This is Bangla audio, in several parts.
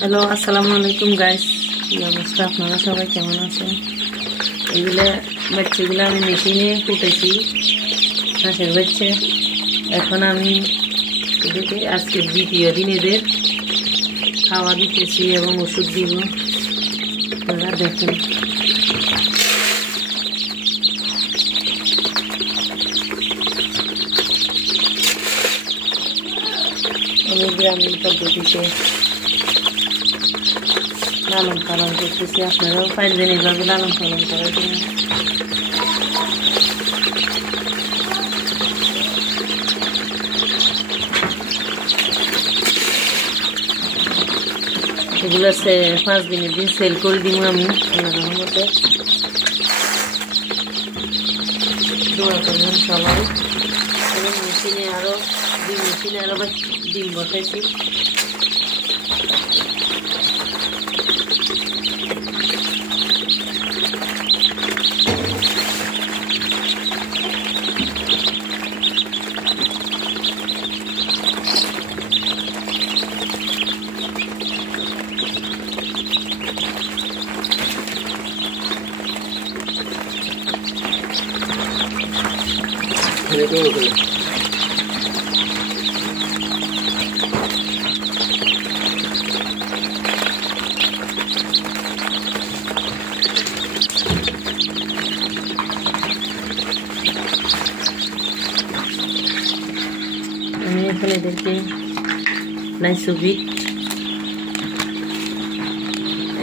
হ্যালো, আসসালামু আলাইকুম গাইস। কি অবস্থা, আপনারা সবাই কেমন আছেন? এগুলা বাচ্চাগুলো আমি মেশিনে ফুটেছি, হাঁসের বাচ্চা। এখন আমি এদেরকে আজকে দ্বিতীয় দিন এদের খাওয়া দিতেছি এবং ওষুধ দিব। আপনারা দেখেন, আমি গ্রামীণ পদ্ধতিতে লালন পালন করতেছি। আপনারাও পারবেন এইভাবে লালন পালন করার জন্য। এগুলো 5 দিনের দিন সেল করে দিব আমি আল্লাহর রহমতে। দোয়া করবেন সবাই। এবং মেশিনে আরো ডিম বসাইছি। আমি এখন এদেরকে লাইসোভিট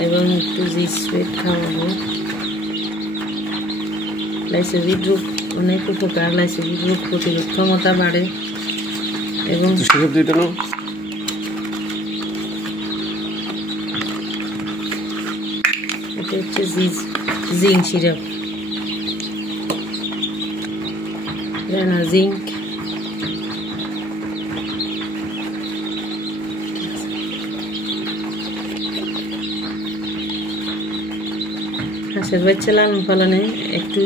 এবং একটু জিসপেট খাওয়াবো। লাইসোভিট রোগ অনেক উপকার। লাইসোভিট রোগ প্রতিরোধ ক্ষমতা বাড়ে এবং এটা হচ্ছে জিঙ্ক সিরাপ, জিঙ্ক। হাঁসের বাচ্চা লালন পালনে একটু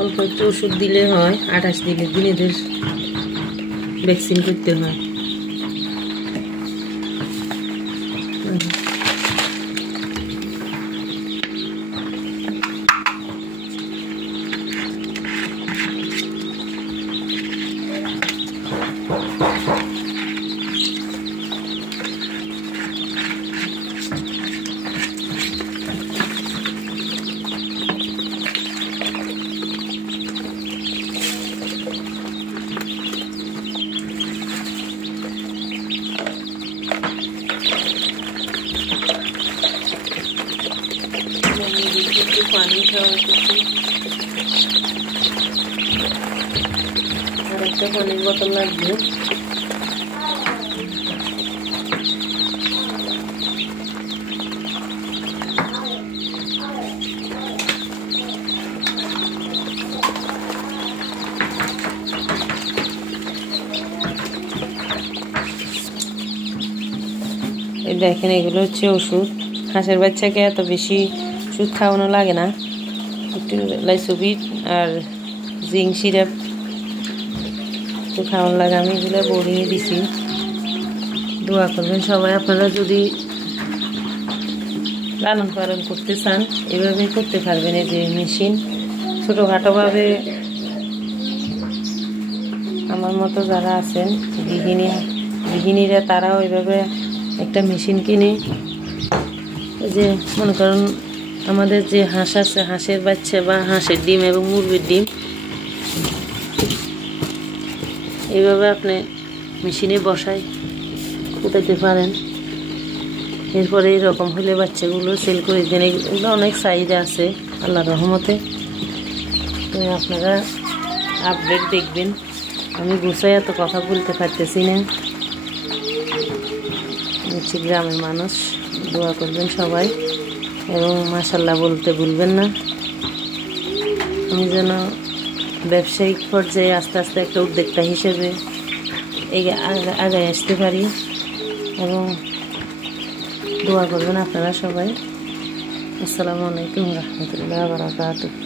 অল্প একটু ওষুধ দিলে হয়। 28 দিনের দিন এদের ভ্যাকসিন করতে হয়। পানি খাওয়া করছি, আর একটা পানির বোতল লাগবে। এই দেখেন, এগুলো হচ্ছে ওষুধ। হাঁসের বাচ্চাকে এত বেশি ওষুধ খাওয়ানো লাগে না, একটু লাইসোভিট আর জিঙ্ক সিরাপ একটু খাওয়ানো লাগে। আমি এগুলো বোর্ডিংয়ে দিছি। দোয়া করবেন সবাই। আপনারা যদি লালন পালন করতে চান এভাবেই করতে পারবেন। এই যে মেশিন ছোটোখাটোভাবে আমার মতো যারা আছেন গৃহিণীরা, তারাও এভাবে একটা মেশিন কিনে, যে মনে করেন আমাদের যে হাঁস আছে, হাঁসের বাচ্চা বা হাঁসের ডিম এবং মুরগির ডিম এইভাবে আপনি মেশিনে বসায় ফুটাতে পারেন। এরপরে এরকম হলে বাচ্চাগুলো সেল করে দেন। এগুলো অনেক চাহিদা আছে আল্লাহর রহমতে। তো আপনারা আপডেট দেখবেন। আমি গুছাই এত কথা বলতে পারতেছি না, হচ্ছে গ্রামের মানুষ। দোয়া করবেন সবাই এবং মাশাআল্লাহ বলতে ভুলবেন না। আমি যেন ব্যবসায়িক পর্যায়ে আস্তে আস্তে একটা উদ্যোক্তা হিসেবে আগায় আসতে পারি। এবং দোয়া করবেন আপনারা সবাই। আসসালামু আলাইকুম রহমতুল্লাহ বারাকাতুহু।